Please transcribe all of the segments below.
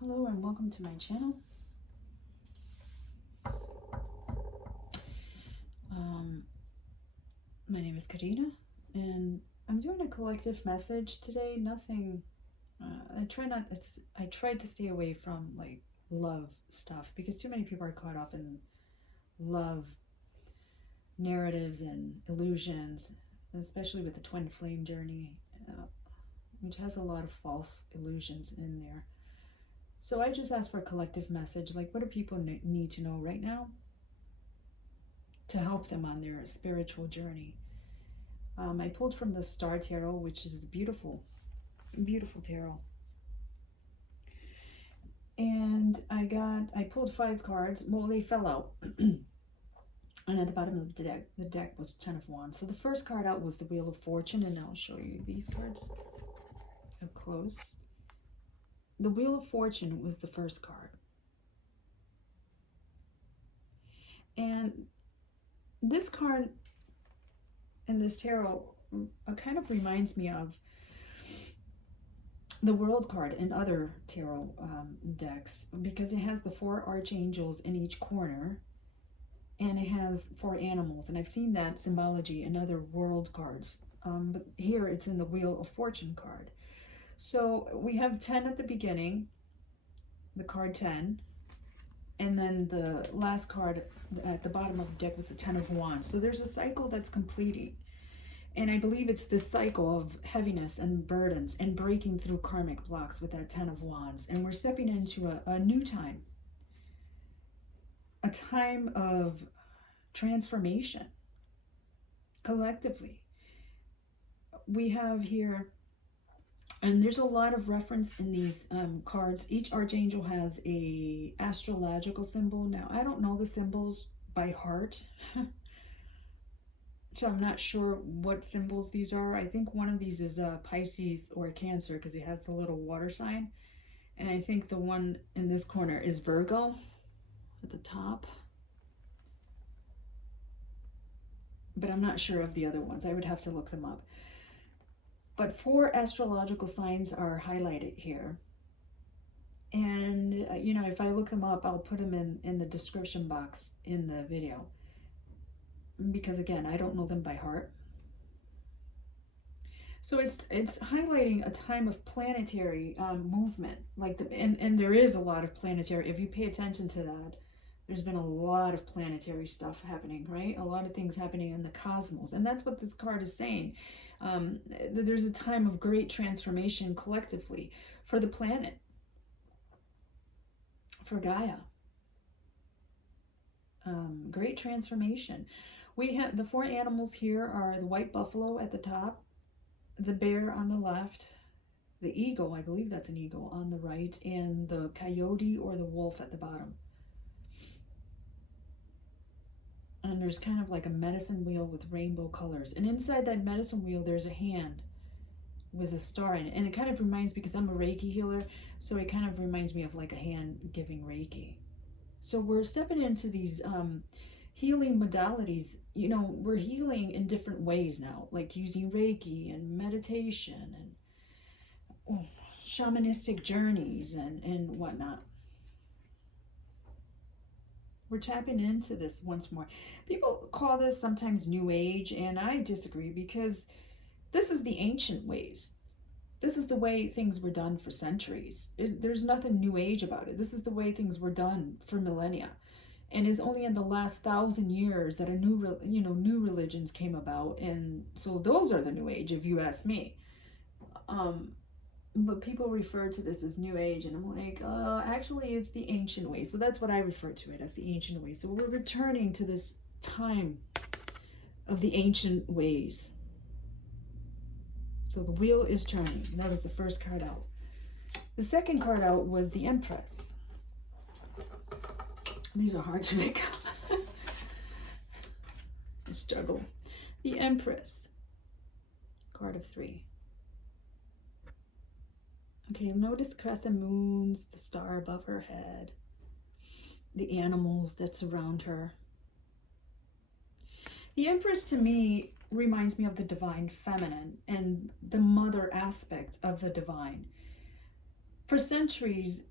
Hello and welcome to my channel. My name is Karina and I'm doing a collective message today. Nothing, I tried to stay away from like love stuff because too many people are caught up in love narratives and illusions, especially with the twin flame journey, which has a lot of false illusions in there. So I just asked for a collective message, like what do people need to know right now to help them on their spiritual journey. I pulled from the Star Tarot, which is beautiful, beautiful tarot. And I pulled 5 cards. Well, they fell out. And at the bottom of the deck was 10 of Wands. So the first card out was the Wheel of Fortune, and I'll show you these cards up close. The Wheel of Fortune was the first card. And this card in this tarot kind of reminds me of the World card in other tarot decks, because it has the 4 archangels in each corner and it has 4 animals, and I've seen that symbology in other World cards, but here it's in the Wheel of Fortune card. So we have 10 at the beginning, the card 10, and then the last card at the bottom of the deck was the 10 of Wands. So there's a cycle that's completing. And I believe it's this cycle of heaviness and burdens and breaking through karmic blocks with that 10 of Wands. And we're stepping into a new time. A time of transformation. Collectively. We have here, and there's a lot of reference in these cards. Each archangel has a astrological symbol. Now, I don't know the symbols by heart. So I'm not sure what symbols these are. I think one of these is Pisces or Cancer, because it has the little water sign. And I think the one in this corner is Virgo at the top. But I'm not sure of the other ones. I would have to look them up. But 4 astrological signs are highlighted here. And, you know, if I look them up, I'll put them in the description box in the video. Because, again, I don't know them by heart. So it's highlighting a time of planetary movement. And there is a lot of planetary, if you pay attention to that, there's been a lot of planetary stuff happening, right? A lot of things happening in the cosmos. And that's what this card is saying. There's a time of great transformation collectively for the planet, for Gaia. Great transformation. We have the 4 animals here are the white buffalo at the top, the bear on the left, the eagle, I believe that's an eagle, on the right, and the coyote or the wolf at the bottom. And there's kind of like a medicine wheel with rainbow colors. And inside that medicine wheel, there's a hand with a star in it. And it kind of reminds, because I'm a Reiki healer, so it kind of reminds me of like a hand giving Reiki. So we're stepping into these healing modalities. You know, we're healing in different ways now, like using Reiki and meditation and shamanistic journeys and whatnot. We're tapping into this once more. People call this sometimes New Age, and I disagree, because this is the ancient ways. This is the way things were done for centuries. There's nothing New Age about it. This is the way things were done for millennia. And it's only in the last 1,000 years that new religions came about. And so those are the New Age, if you ask me. But people refer to this as New Age, and I'm like, actually it's the ancient way. So that's what I refer to it as, the ancient way. So we're returning to this time of the ancient ways. So the wheel is turning. That was the first card out. The second card out was the Empress. These are hard to make up. I struggle. The Empress. Card of 3. Okay, notice the crescent moons, the star above her head, the animals that surround her. The Empress, to me, reminds me of the divine feminine and the mother aspect of the divine. For centuries,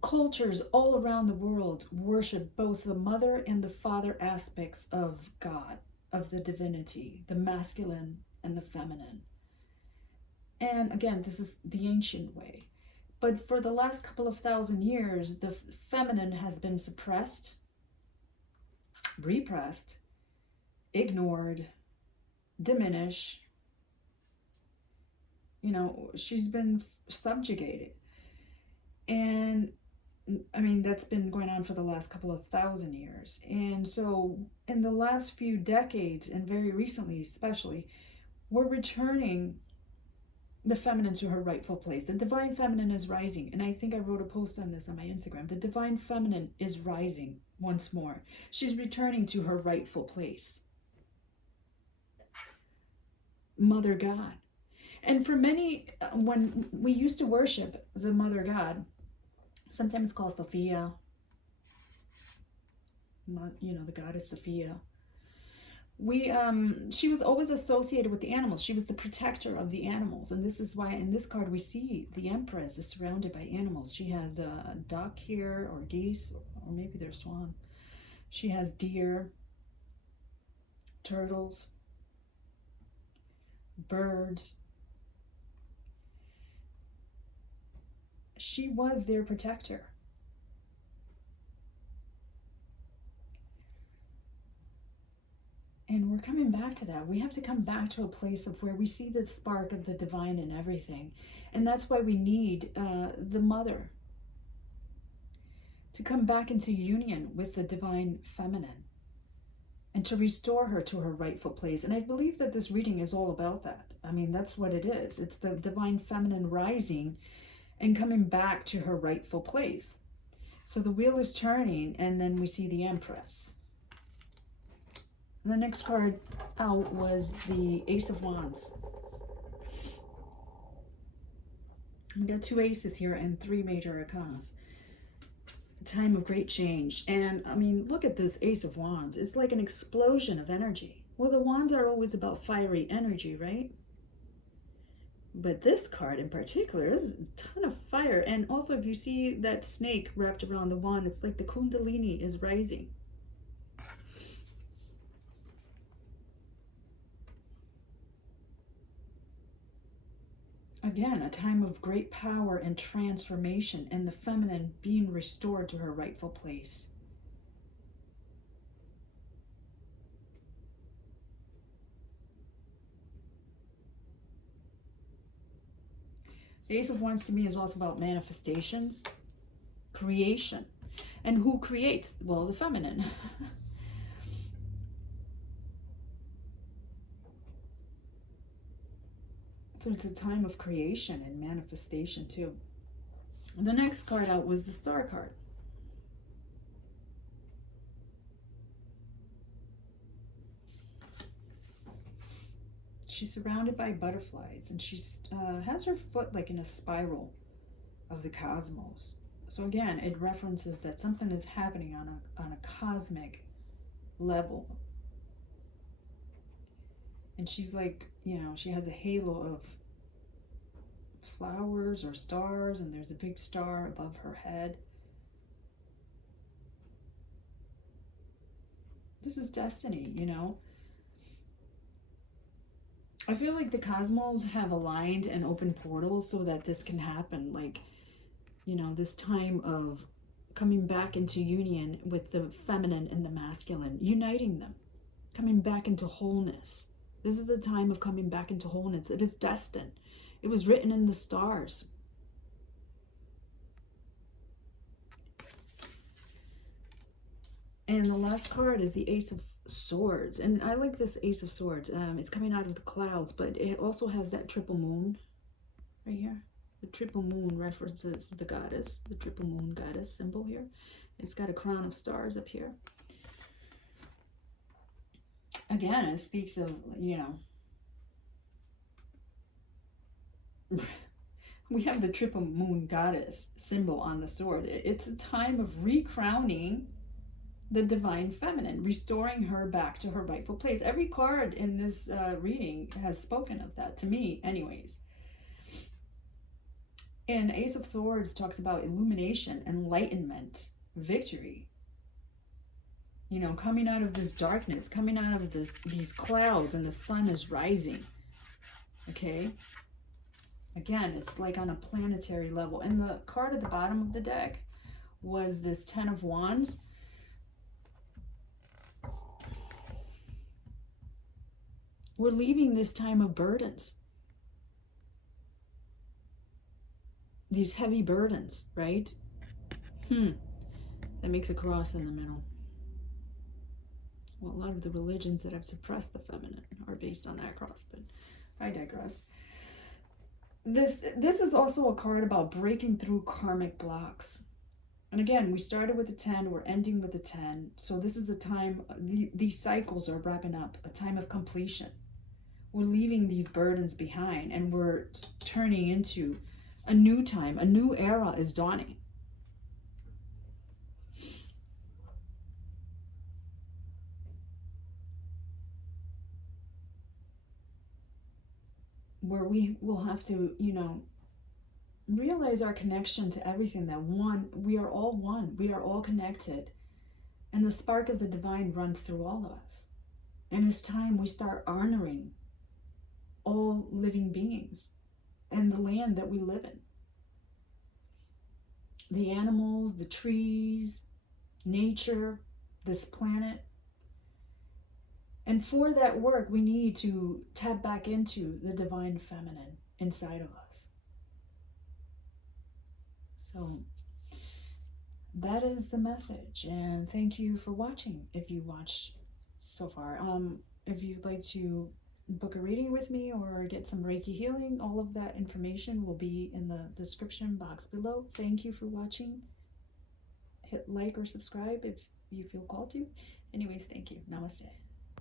cultures all around the world worship both the mother and the father aspects of God, of the divinity, the masculine and the feminine. And again, this is the ancient way. But for the last couple of thousand years, the feminine has been suppressed, repressed, ignored, diminished. You know, she's been subjugated. And I mean, that's been going on for the last couple of thousand years. And so in the last few decades, and very recently especially, we're returning the feminine to her rightful place. The divine feminine is rising. And I think I wrote a post on this on my Instagram. The divine feminine is rising once more. She's returning to her rightful place. Mother God. And for many, when we used to worship the Mother God, sometimes called Sophia, you know, the goddess Sophia, she was always associated with the animals. She was the protector of the animals. And this is why in this card we see the Empress is surrounded by animals. She has a duck here, or geese, or maybe they're swan. She has deer, turtles, birds. She was their protector. And we're coming back to that. We have to come back to a place of where we see the spark of the divine in everything. And that's why we need the mother to come back into union with the divine feminine and to restore her to her rightful place. And I believe that this reading is all about that. I mean, that's what it is. It's the divine feminine rising and coming back to her rightful place. So the wheel is turning, and then we see the Empress. And the next card out was the Ace of Wands. We got 2 aces here and 3 major arcanas. A time of great change. And I mean, look at this Ace of Wands. It's like an explosion of energy. Well, the wands are always about fiery energy, right? But this card in particular is a ton of fire. And also, if you see that snake wrapped around the wand, it's like the Kundalini is rising. Again, a time of great power and transformation, and the feminine being restored to her rightful place. The Ace of Wands to me is also about manifestations, creation. And who creates? Well, the feminine. So it's a time of creation and manifestation too. The next card out was the Star card. She's surrounded by butterflies, and she has her foot like in a spiral of the cosmos. So again, it references that something is happening on a cosmic level. And she's like, you know, she has a halo of flowers or stars, and there's a big star above her head. This is destiny, you know. I feel like the cosmos have aligned and opened portals so that this can happen. Like, you know, this time of coming back into union with the feminine and the masculine, uniting them, coming back into wholeness. This is the time of coming back into wholeness. It is destined. It was written in the stars. And the last card is the Ace of Swords. And I like this Ace of Swords. It's coming out of the clouds, but it also has that triple moon right here. The triple moon references the goddess, the triple moon goddess symbol here. It's got a crown of stars up here. Again, it speaks of, you know, we have the triple moon goddess symbol on the sword. It's a time of recrowning the divine feminine, restoring her back to her rightful place. Every card in this reading has spoken of that, to me anyways. And Ace of Swords talks about illumination, enlightenment, victory. You know, coming out of this darkness, coming out of these clouds, and the sun is rising. Okay? Again, it's like on a planetary level. And the card at the bottom of the deck was this Ten of Wands. We're leaving this time of burdens. These heavy burdens, right? That makes a cross in the middle. Well, a lot of the religions that have suppressed the feminine are based on that cross, but I digress. This is also a card about breaking through karmic blocks. And again, we started with the 10, we're ending with the 10. So this is a time, these cycles are wrapping up, a time of completion. We're leaving these burdens behind, and we're turning into a new time. A new era is dawning. Where we will have to, you know, realize our connection to everything, that we are all one. We are all connected. And the spark of the divine runs through all of us. And it's time we start honoring all living beings and the land that we live in. The animals, the trees, nature, this planet. And for that work, we need to tap back into the divine feminine inside of us. So that is the message. And thank you for watching, if you watched so far. If you'd like to book a reading with me or get some Reiki healing, all of that information will be in the description box below. Thank you for watching. Hit like or subscribe if you feel called to. Anyways, thank you. Namaste.